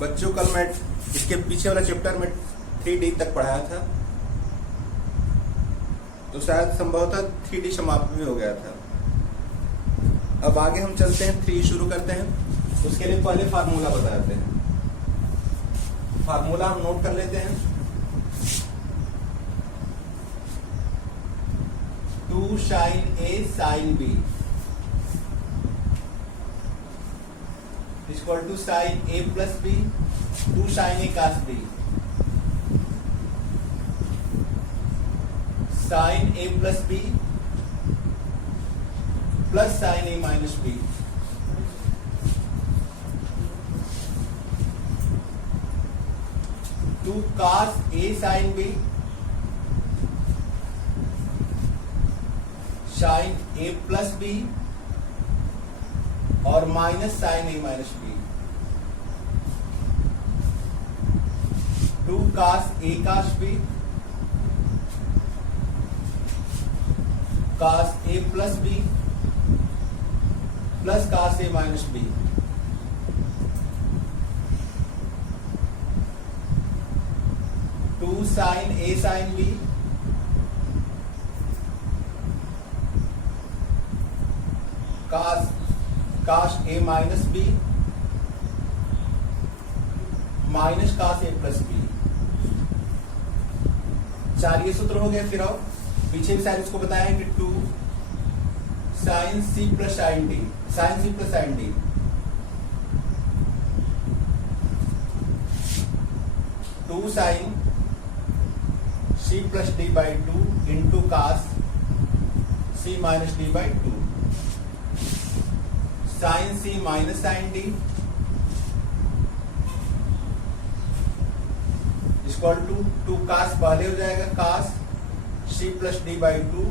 बच्चों कल मैं इसके पीछे वाला चैप्टर में 3D तक पढ़ाया था, तो शायद संभवतः 3D समाप्त भी हो गया था। अब आगे हम चलते हैं, 3 शुरू करते हैं। उसके लिए पहले फार्मूला बताते हैं। फार्मूला हम नोट कर लेते हैं। 2 sin A sin B equal to sin A plus B 2 sin A cos B sin A plus B plus sin A minus B। Two cos A sin B sin A plus B और minus sin A minus B। 2 cos A cos B cos A plus B plus cos A minus B। Two sin A sin B cos A minus B minus cos A plus B। 4 ये सूत्र हो गया। फिर आओ पीछे भी शायद इसको बताया है कि 2 sin C plus sin D sin C plus sin D 2 sin C plus D by 2 into cos C minus D by 2 sin C minus sin D equal to 2 cos पहले हो जाएगा cos C plus D by 2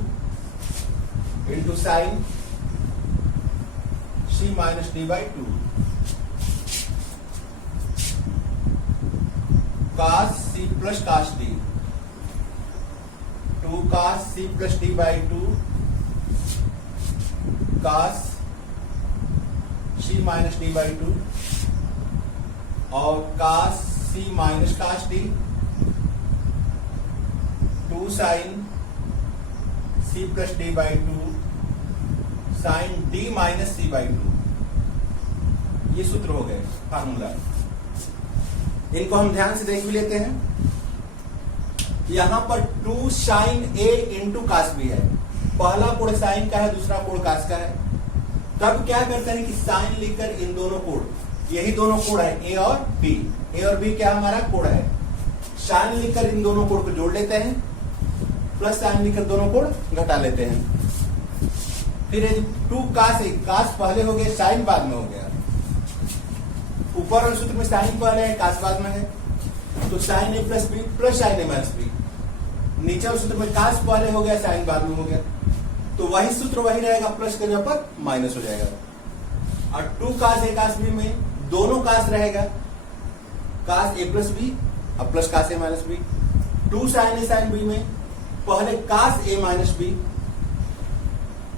into sin C minus D by 2 cos C plus cos D 2 cos C plus D by 2 cos C minus D by 2 और cos C minus cos D 2 sin C plus D by 2 sin D minus C by 2। ये सूत्र हो गए formula. इनको हम ध्यान से देख भी लेते हैं। यहां पर 2 sin A into cos B है। पहला कोण sin का है, दूसरा कोण cos का है। तब क्या करते हैं कि sin लिखकर इन दोनों कोण, यही दोनों कोण है A और B। A और B क्या हमारा कोण है। sin लिखकर इन दोनों कोण को जोड़ लेते हैं, प्लस sin लिखकर दोनों कोण घटा लेते हैं। फिर 2 cos A, cos पहले हो गया, sin बाद में हो गया। ऊपर वाले सूत्र में sin पहले है, cos बाद में है, तो sin A plus B plus sin A minus B। नीचे वाले सूत्र में cos पहले हो गया, sin बाद में हो गया, तो वही सूत्र वही रहेगा, प्लस करने पर माइनस हो जाएगा। और 2 cos A cos B में दोनों cos रहेगा, cos A प्लस B और plus cos A minus B। 2 sin A sin B में पहले cos A माइनस B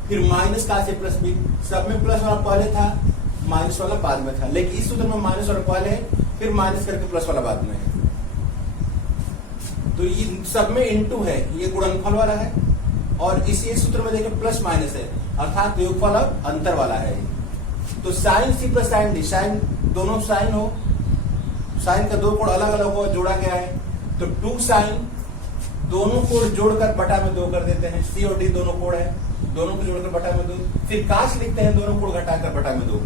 फिर minus cos A plus B। सब में प्लस वाला पहले था, माइनस वाला बाद में था, लेकिन इस सूत्र में माइनस वाला पहले है, फिर माइनस करके प्लस वाला बाद में है। तो ये सब में इनटू है, ये गुणनफल वाला है। और इसी सूत्र में देखिए प्लस माइनस है, अर्थात योगफल अब अंतर वाला है। तो sin C plus sin D, sin दोनों sin हो, sin का दो कोण अलग अलग हो, जोड़ा गया है, तो 2 sin दोनों कोण जोड़कर बटा में 2 कर देते हैं। C और D दोनों कोण है, दोनों को जोड़कर बटा में 2। फिर cos लिखते हैं, दोनों कोण घटाकर बटा में 2।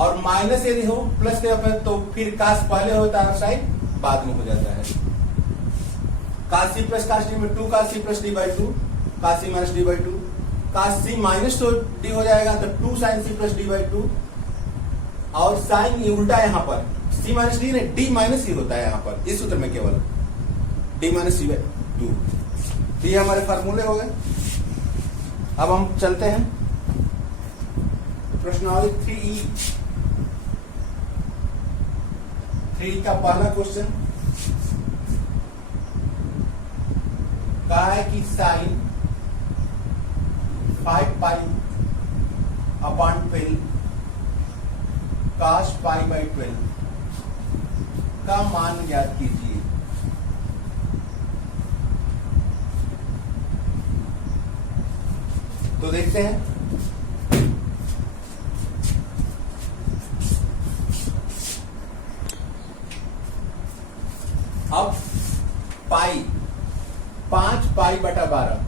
और माइनस यदि हो प्लस के तो फिर cos पहले होता है, sin बाद में हो जाता है। cos C plus cos D में 2 cos C plus D by 2 cos C minus D by 2। cos C minus तो D हो जाएगा, तो 2 sin C plus D by 2। और sin ये उल्टा है, यहाँ पर C माइनस D नहीं, D माइनस C होता है यहाँ पर, इस सूत्र में केवल D माइनस C बाई 2। ये हमारे फार्मूले हो गए। अब हम चलते हैं प्रश्नावली 3 का पहला क्वेश्चन। कहा है कि sine 5 pi upon 12 cos pi by 12 का मान ज्ञात कीजिए। तो देखते हैं, अब पाई 5 पाई बटा 12,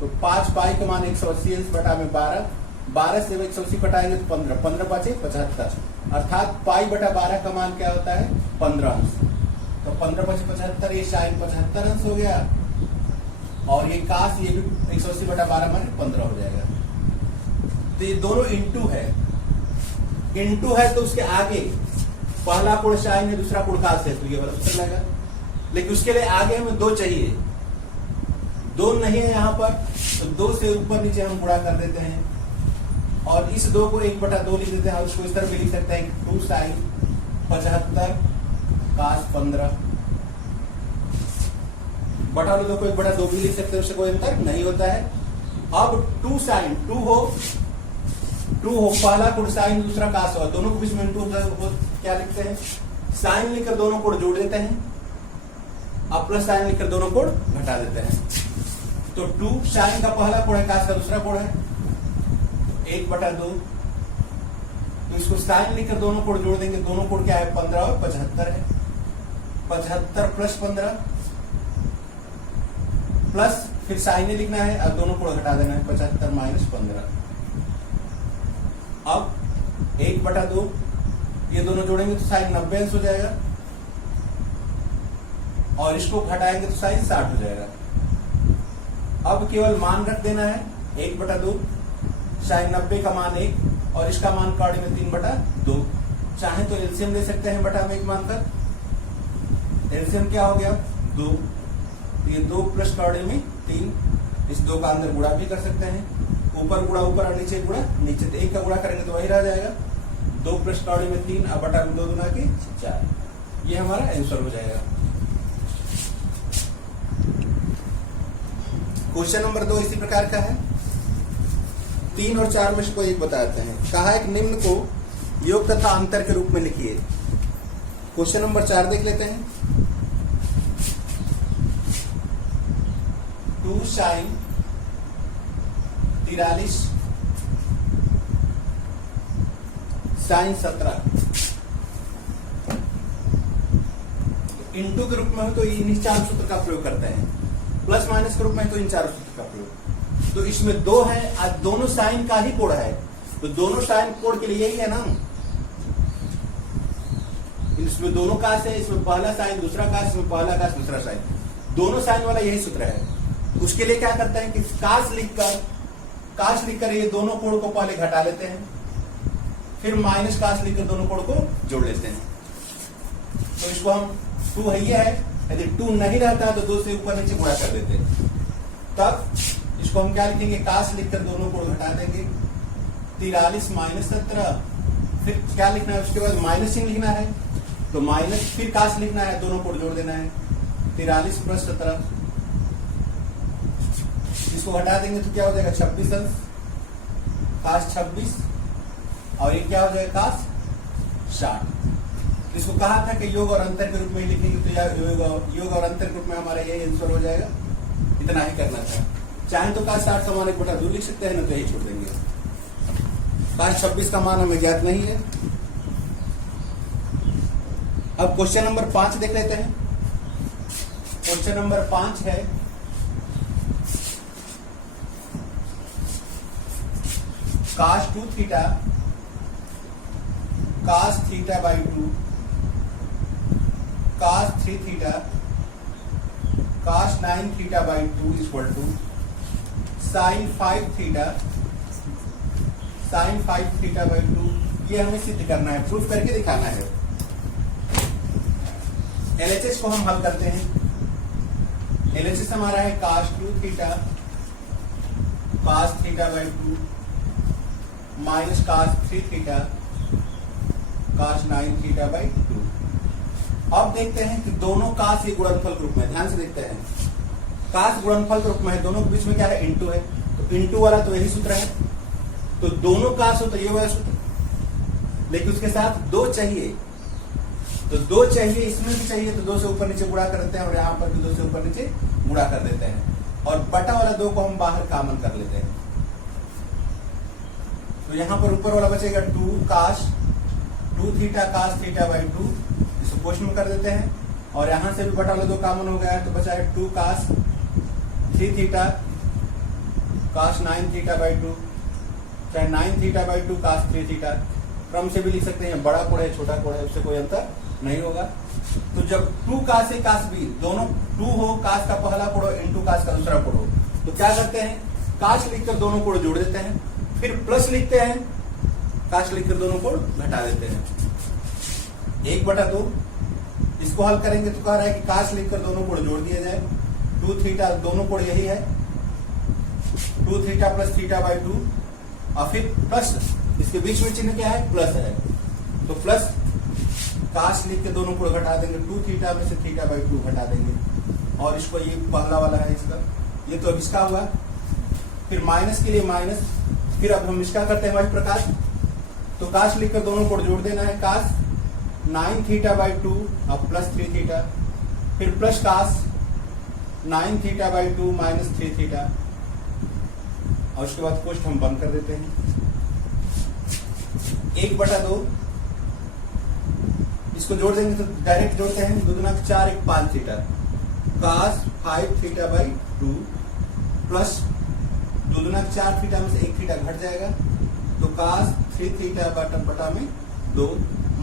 तो 5 पाई का मान 180 बटा में 12 से 180 कटाएंगे तो 15, 15 बचे 75, अर्थात पाई बटा 12 का मान क्या होता है 15 अंश। तो 15 बचे 75, ये साइन 75 अंश हो गया, और ये काश ये भी 180 बटा 12 माने 15 हो जाएगा। तो ये दोनों इंटू है तो उसके आगे पहला कोण साइन है, दूसरा कोण काश है, तो ये वाला उत्तर लगेगा। लेकिन उसके लिए आगे हमें 2 चाहिए, 2 नहीं है यहाँ पर, तो 2 से ऊपर नीचे हम गुणा कर देते हैं, और इस 2 को 1/2 लिख देते हैं, और उसको इस तरह भी लिख सकते हैं 2 साइन 75 काश 15 बटा 2 को 1/2 भी लिख सकते हैं, उससे कोई अंतर नहीं होता है। अब 2 साइन 2 हो पहला कोण साइन दूसरा काश हो, दोनों को बीच में इंटू क्या लिखते हैं, साइन लिखकर दोनों कोण जोड़ देते हैं, अब प्लस साइन लिखकर दोनों कोण घटा देते हैं। तो 2 साइन का पहला कोण है, काश का दूसरा कोण है 1/2, तो इसको साइन लिखकर दोनों कोण जोड़ देंगे, दोनों कोण क्या है 15 और 75 है, 75 प्लस 15 प्लस फिर साइन लिखना है और दोनों कोण घटा देना है, 75 माइनस 15। अब 1/2 ये दोनों जोड़ेंगे तो साइन 90 अंश हो जाएगा, और इसको घटाएंगे तो साइन 60 हो जाएगा। अब केवल मान रख देना है 1/2, साइन 90 का मान 1 और इसका मान कौड़ी में 3/2, चाहे तो एलसीएम ले सकते हैं बटा में 1 मानकर। एलसीएम क्या हो गया 2, ये 2 प्लस कौड़ी में 3, इस 2 का अंदर गुणा भी कर सकते हैं, ऊपर गुणा ऊपर और नीचे गुणा नीचे, तो 1 का गुणा करेंगे तो वही रह जाएगा, 2 प्लस कौड़ी में 3 अब बटा में 2 गुना के 4, ये हमारा आंसर हो जाएगा। क्वेश्चन नंबर 2 इसी प्रकार का है, 3 और 4 में से कोई एक बताते हैं। कहा एक निम्न को योग तथा अंतर के रूप में लिखिए। क्वेश्चन नंबर 4 देख लेते हैं। 2 साइन 43 साइन 17 इंटू के रूप में हो तो इन 4 सूत्र का प्रयोग करते हैं, प्लस माइनस के रूप में तो इन 4 सूत्र का प्रयोग। तो इसमें 2 है, आज दोनों साइन का ही कोण है, तो दोनों साइन कोण के लिए यही है ना, इसमें दोनों काश है, इसमें पहला साइन दूसरा काश, इसमें पहला काश दूसरा साइन, दोनों साइन वाला यही सूत्र है। उसके लिए क्या करते हैं कि काश लिखकर ये दोनों कोण को पहले घटा लेते हैं, फिर माइनस काश लिखकर दोनों कोण को जोड़ लेते हैं। तो इसको हम 2 है ये है, यदि 2 नहीं रहता तो 2 से ऊपर नीचे गुणा कर देते हैं, तब इसको हम क्या लिखेंगे काश लिखकर दोनों कोण घटा देंगे, 43 माइनस 17, फिर क्या लिखना है उसके बाद माइनस ही लिखना है, तो माइनस फिर काश लिखना है, दोनों कोण जोड़ देना है, 43 प्लस 17, इसको हटा देंगे तो क्या हो जाएगा 26 अंश, काश 26, और ये क्या हो जाएगा काश 60। इसको कहा था कि योग और अंतर के रूप में ही लिखेंगे, तो योग और अंतर के रूप में हमारा यही आंसर हो जाएगा, इतना ही करना था। चाहे तो काश 60 का मान 1/2 लिख सकते हैं, ना तो यही छोड़ देंगे। काश 26 का मान हमें ज्ञात नहीं है। अब क्वेश्चन नंबर 5 देख लेते हैं। क्वेश्चन नंबर 5 है cos 2 theta cos theta by 2 cos 3 theta cos 9 theta by 2 equal to sin 5 theta sin 5 theta by 2। ये हमें सिद्ध करना है, प्रूफ करके दिखाना है। LHS को हम हल करते हैं। LHS हमारा है cos 2 theta cos theta by 2 minus cos 3 theta cos 9 theta by 2। अब देखते हैं कि दोनों काश ये गुणनफल ग्रुप में, ध्यान से देखते हैं, काश गुणनफल ग्रुप में है, दोनों के बीच में क्या है इंटू है, तो इंटू वाला तो यही सूत्र है, तो दोनों काश हो तो ये वाला सूत्र, लेकिन उसके साथ 2 चाहिए, तो 2 चाहिए, इसमें भी चाहिए, तो 2 से ऊपर नीचे गुणा कर देते हैं और यहाँ पर भी 2 से ऊपर नीचे गुणा कर देते हैं और बटा वाला 2 को हम बाहर कॉमन कर लेते हैं। तो यहाँ पर ऊपर वाला बचेगा 2 cos 2 theta cos theta by 2, इसको क्वेश्चन में कर देते हैं और यहाँ से भी बटा वाला 2 कॉमन हो गया है, तो बचा है 2 cos 3 theta cos 9 theta by 2, चाहे 9 थीटा बाई 2 cos 3 थीटा। क्रम से भी लिख सकते हैं, बड़ा कोण है छोटा कोण है, उससे कोई अंतर नहीं होगा। तो जब 2 cos A cos B दोनों 2 हो, cos का पहला कोण इनटू cos का दूसरा कोण हो, तो क्या करते हैं, cos लिखकर दोनों कोण जोड़ देते हैं, फिर प्लस लिखते हैं, cos लिखकर दोनों कोण घटा देते हैं। 1/2 इसको हल करेंगे तो कह रहा है कि cos लिखकर दोनों कोण जोड़ दिया जाए, 2 थीटा, दोनों कोण यही है, 2 थीटा प्लस थीटा बाई 2 और फिर प्लस, इसके बीच में चिन्ह क्या है, प्लस है, तो प्लस cos लिख के दोनों कोण घटा देंगे, 2 थीटा में से थीटा बाई 2 घटा देंगे और इसको ये पहला वाला है इसका, ये तो अब इसका हुआ। फिर माइनस के लिए माइनस, फिर अब हम इसका करते हैं वही प्रकार, तो cos लिखकर दोनों कोण जोड़ देना है, cos 9 थीटा बाई 2 अब प्लस 3 थीटा, फिर plus cos 9 theta by 2 minus 3 theta और उसके बाद कोष्ठ हम बंद कर देते हैं। 1/2 इसको जोड़ देंगे तो डायरेक्ट जोड़ते हैं, 2 दूना 4 1 5 theta cos 5 theta by 2 plus 2 दूना 4 थीटा में से 1 थीटा घट जाएगा, तो cos 3 थीटा बटा में 2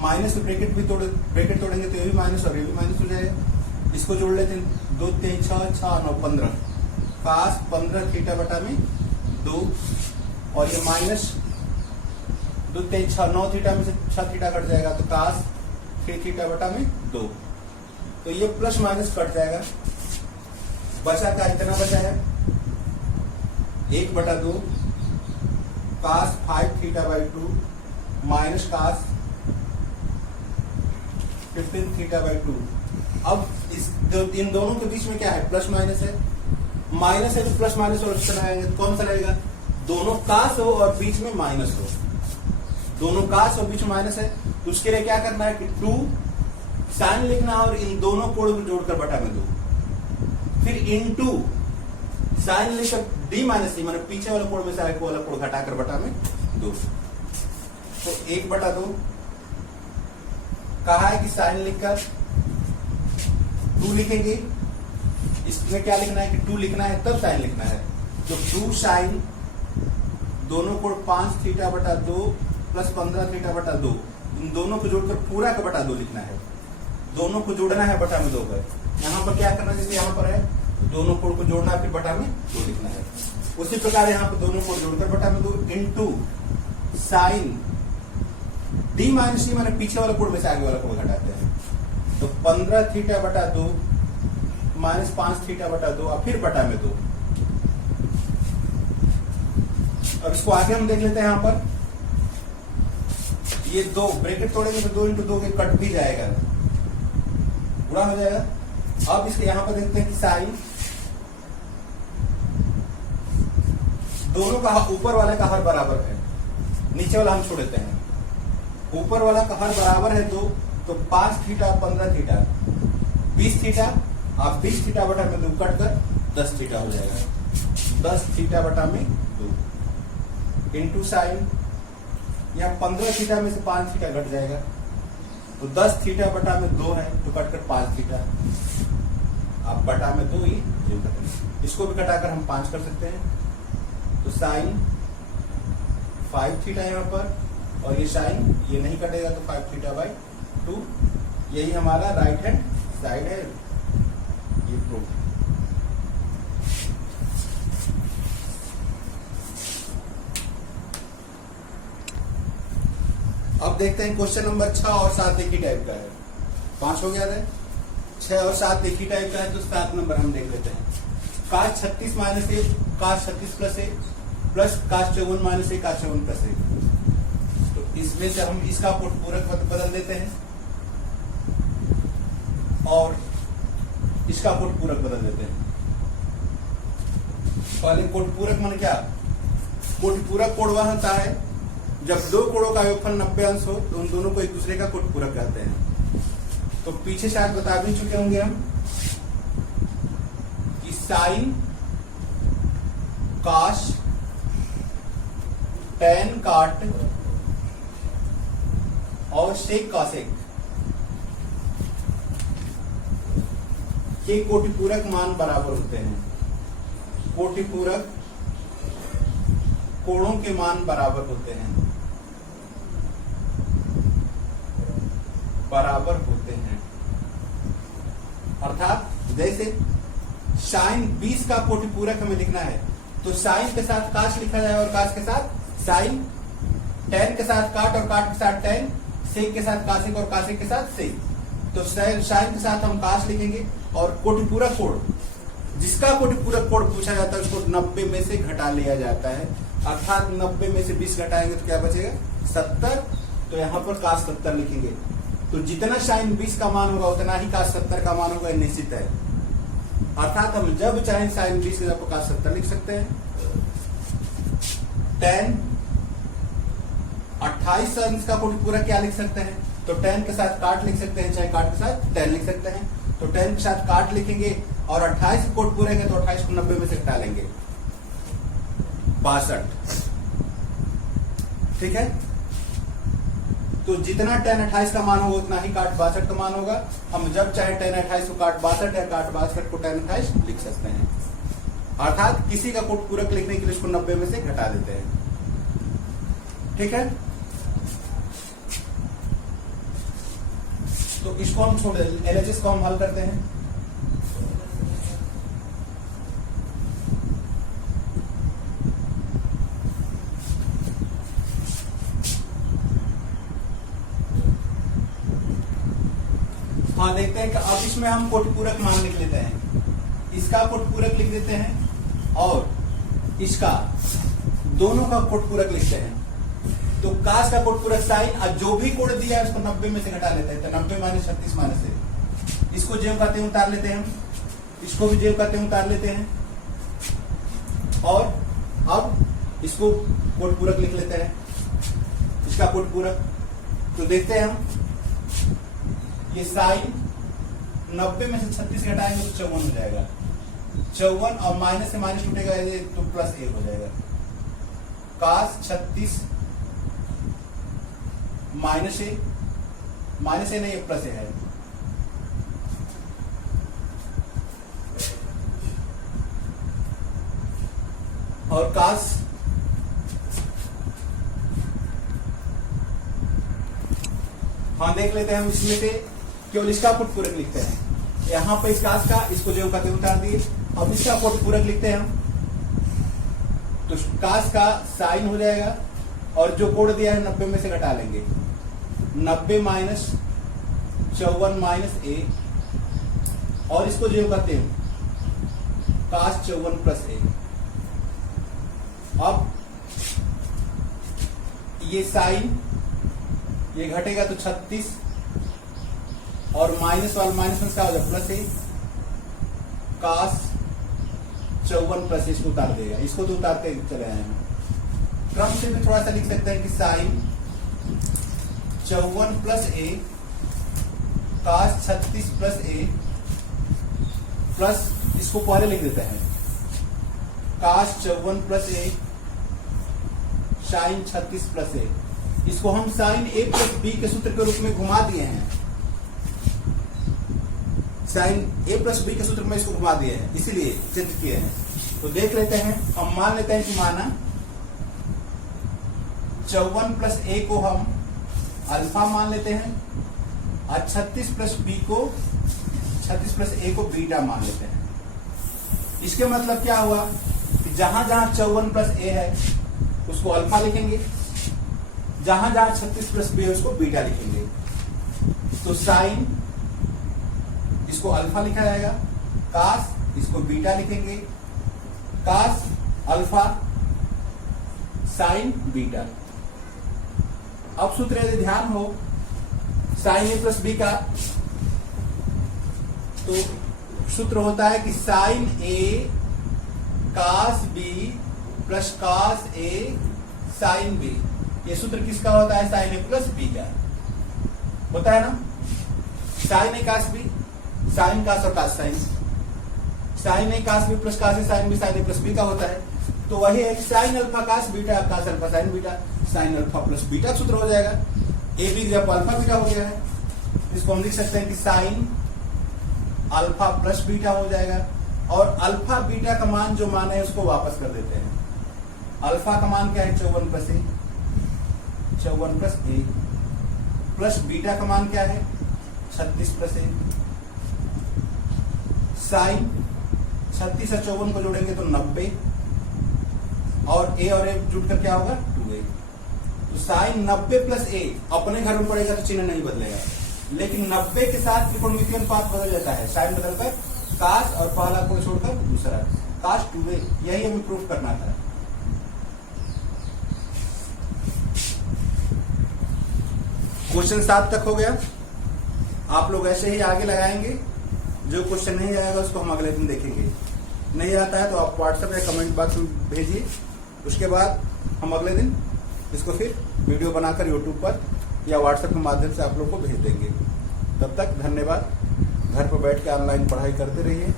माइनस, ब्रैकेट भी ब्रैकेट तोड़ेंगे तो ये भी माइनस और ये भी माइनस हो जाएगा। इसको जोड़ लेते हैं, 2 3 6 6 9 15 cos 15 थीटा बटा में 2 और ये माइनस 2 3 6 9 थीटा में से 6 थीटा घट जाएगा, तो cos 3 थीटा बटा में 2, तो ये प्लस माइनस कट जाएगा, बचा का इतना बचा है 1/2 cos 5 theta by 2 minus cos 15 theta by 2। अब इन दोनों के बीच में क्या है, प्लस माइनस है, माइनस है तो प्लस माइनस और लगाएंगे तो कौन सा रहेगा, दोनों cos हो और बीच में माइनस हो, दोनों cos और बीच में माइनस है, तो उसके लिए क्या करना है कि 2 साइन लिखना और इन दोनों कोण को जोड़कर बटा में 2, फिर इनटू साइन लिखकर d माइनस सी, माने पीछे वाला कोण में से आगे वाला कोण घटाकर बटा में 2, तो 1/2 कहा है कि साइन लिखकर 2 लिखेंगे, इसमें क्या लिखना है कि 2 लिखना है तब साइन लिखना है, तो 2 साइन दोनों कोण 5 थीटा बटा 2 प्लस 15 थीटा बटा 2, इन दोनों को जोड़कर पूरा का बटा 2 लिखना है, दोनों को जोड़ना है बटा में 2 पर। यहाँ पर क्या करना, जैसे यहाँ पर है दोनों कोण को जोड़ना है फिर बटा में 2 लिखना है, उसी प्रकार यहाँ पर दोनों कोण जोड़कर बटा में 2 इनटू साइन d माइनस सी, माने पीछे वाला कोण में से आगे वाला कोण घटाते हैं, तो 15 थीटा बटा 2 माइनस 5 थीटा बटा 2 और फिर बटा में 2। अब इसको आगे हम देख लेते हैं, यहाँ पर ये 2 ब्रैकेट तोड़ेंगे तो 2 इंटू 2 के कट भी जाएगा, पूरा हो जाएगा। अब इसके यहाँ पर देखते हैं कि साइन दोनों का ऊपर वाले का हर बराबर है, नीचे वाला हम छोड़ देते हैं, ऊपर वाला का हर बराबर है 2, तो 5 थीटा 15 थीटा 20 थीटा आप 20 थीटा बटा में 2 कट कर 10 थीटा हो जाएगा, 10 थीटा बटा में 2 इंटू साइन, यहाँ 15 थीटा में से 5 थीटा घट जाएगा, तो 10 थीटा बटा में 2 है तो कटकर 5 थीटा, आप बटा में 2 ही जो कटेंगे, इसको भी कटाकर हम 5 कर सकते हैं, तो साइन 5 थीटा यहाँ पर और ये साइन ये नहीं कटेगा तो 5 थीटा बाई 2, यही हमारा राइट हैंड साइड है, ये प्रूफ। अब देखते हैं क्वेश्चन नंबर 6 और 7 एक ही टाइप का है, 5 हो गया है, 6 और 7 एक ही टाइप का है, तो 7 नंबर हम देख लेते हैं। cos 36 माइनस ए cos 36 प्लस ए प्लस cos 54 माइनस ए cos 54 प्लस ए, तो इसमें से हम इसका पूरक बदल देते हैं और इसका पूरक बदल देते हैं। पहले पूरक मान क्या, पूरक कोण वह होता है जब दो कोणों का योगफल 90 अंश हो तो उन दोनों को एक दूसरे का कोट पूरक कहते हैं। तो पीछे शायद बता भी चुके होंगे हम कि साइन कॉस टैन काट और सेक कॉसेक के कोटिपूरक मान बराबर होते हैं। कोटिपूरक कोणों के मान बराबर होते हैं, बराबर होते हैं। अर्थात जैसे साइन 20 का कोटिपूरक हमें लिखना है तो साइन के साथ काश लिखा जाए और काश के साथ साइन, टैन के साथ काट और काट के साथ टैन, सेक के साथ काशिक और काशिक के साथ सेक। तो साइन के साथ हम काश लिखेंगे और कोटिपूरक कोण, जिसका कोटिपूरक कोण पूछा जाता है उसको 90 में से घटा लिया जाता है। अर्थात 90 में से 20 घटाएंगे तो क्या बचेगा 70। तो यहाँ पर काश 70 लिखेंगे। तो जितना साइन 20 का मान होगा उतना ही काश 70 का मान होगा, निश्चित है। अर्थात हम जब चाहे साइन 20 की जगह काश 70 लिख सकते हैं। टैन 28 अंश का कोटिपूरक क्या लिख सकते हैं? तो टैन के साथ काट लिख सकते हैं, चाहे काट के साथ टैन लिख सकते हैं। तो टैन के साथ काट लिखेंगे और 28 कोटिपूरक है तो 28 को 90 में से घटा लेंगे, 62। ठीक है। तो जितना टैन 28 का मान होगा उतना ही काट 62 का मान होगा। हम जब चाहे टैन 28 को काट 62 या काट 62 को टैन 28 लिख सकते हैं। अर्थात किसी का कोटिपूरक लिखने के लिए इसको 90 में से घटा देते हैं। ठीक है। तो इसको हम छोड़ देते, एलएचएस को हम हल करते हैं। हाँ, देखते हैं कि अब इसमें हम कोटिपूरक मान लिख लेते हैं। इसका कोटिपूरक लिख देते हैं और इसका, दोनों का कोटिपूरक लिखते हैं। तो काश का कोटिपूरक साइन, और जो भी कोण दिया है उसको 90 में से घटा लेते हैं। तो 90 माइनस 36 माइनस से इसको जेब खाते हैं उतार लेते हैं हम, इसको भी जेब खाते हैं उतार लेते हैं और अब इसको कोटिपूरक लिख लेते हैं, इसका कोटिपूरक। तो देखते हैं हम, ये साइन 90 में से 36 घटाएंगे तो 54 हो जाएगा। 54 और माइनस से माइनस टूटेगा तो प्लस 1 हो जाएगा। काश 36 माइनस ए नहीं, प्लस ए है। और काश हाँ, देख लेते हैं हम इसमें से केवल इसका कोटिपूरक लिखते हैं। यहां पर इस काश का, इसको जो कहते उतार दिए। अब इसका कोटिपूरक लिखते हैं हम। तो काश का साइन हो जाएगा और जो कोण दिया है 90 में से घटा लेंगे। 90 माइनस 54 माइनस ए और इसको जो कहते हैं काश 54 प्लस ए। अब ये साइन, ये घटेगा तो 36 और माइनस वाला माइनस में क्या हो जाएगा प्लस ए। काश 54 प्लस इसको उतार देगा, इसको तो उतारते चले आए हैं। क्रम से भी थोड़ा सा लिख सकते हैं कि साइन 54 प्लस ए काश 36 प्लस ए प्लस, इसको पहले लिख देते हैं काश 54 प्लस ए साइन 36 प्लस ए। इसको हम साइन ए प्लस बी के सूत्र के रूप में घुमा दिए हैं। साइन ए प्लस बी के सूत्र में इसको घुमा दिए हैं, इसीलिए चित्र किए हैं। तो देख लेते हैं, हम मान लेते हैं कि माना 54 प्लस ए को हम अल्फा मान लेते हैं और 36 प्लस बी को, 36 प्लस ए को बीटा मान लेते हैं। इसके मतलब क्या हुआ कि जहां जहां 54 प्लस ए है उसको अल्फा लिखेंगे, जहां जहां 36 प्लस बी है उसको बीटा लिखेंगे। तो साइन इसको अल्फा लिखा जाएगा, काश इसको बीटा लिखेंगे, काश अल्फा साइन बीटा। अब सूत्र यदि ध्यान हो साइन ए प्लस बी का, तो सूत्र होता है कि sign A cos B plus cos A sine B. ये सूत्र किसका होता है? साइन ए प्लस बी का होता है ना। Sine A cos B, sine cos और cos sine, sine A cos B plus cos A sine B sine A plus B का होता है। तो वही एक sine alpha cos beta cos alpha sine beta, sine alpha plus beta सूत्र हो जाएगा। ए बी जब अल्फा बीटा हो गया है, इसको हम लिख सकते हैं कि साइन अल्फा प्लस बीटा हो जाएगा। और अल्फा बीटा का मान जो मान है उसको वापस कर देते हैं। अल्फा का मान क्या है? 54 प्लस ए, 54 प्लस ए, प्लस बीटा का मान क्या है? 36 प्लस ए। साइन 36 और 54 को जोड़ेंगे तो 90, और ए जुड़कर क्या होगा? 2a। तो साइन 90 प्लस ए अपने घर में पड़ेगा तो चिन्ह नहीं बदलेगा, लेकिन 90 के साथ त्रिकोणमितीय अनुपात बदल जाता है। साइन बदलकर कास और पहला को छोड़कर दूसरा कास 2a। यही हमें प्रूफ करना था। क्वेश्चन 7 तक हो गया। आप लोग ऐसे ही आगे लगाएंगे। जो क्वेश्चन नहीं आएगा उसको हम अगले दिन देखेंगे। नहीं आता है तो आप व्हाट्सएप या कमेंट बॉक्स में भेजिए। उसके बाद हम अगले दिन इसको फिर वीडियो बनाकर यूट्यूब पर या व्हाट्सएप के माध्यम से आप लोग को भेज देंगे। तब तक धन्यवाद। घर पर बैठ के ऑनलाइन पढ़ाई करते रहिए।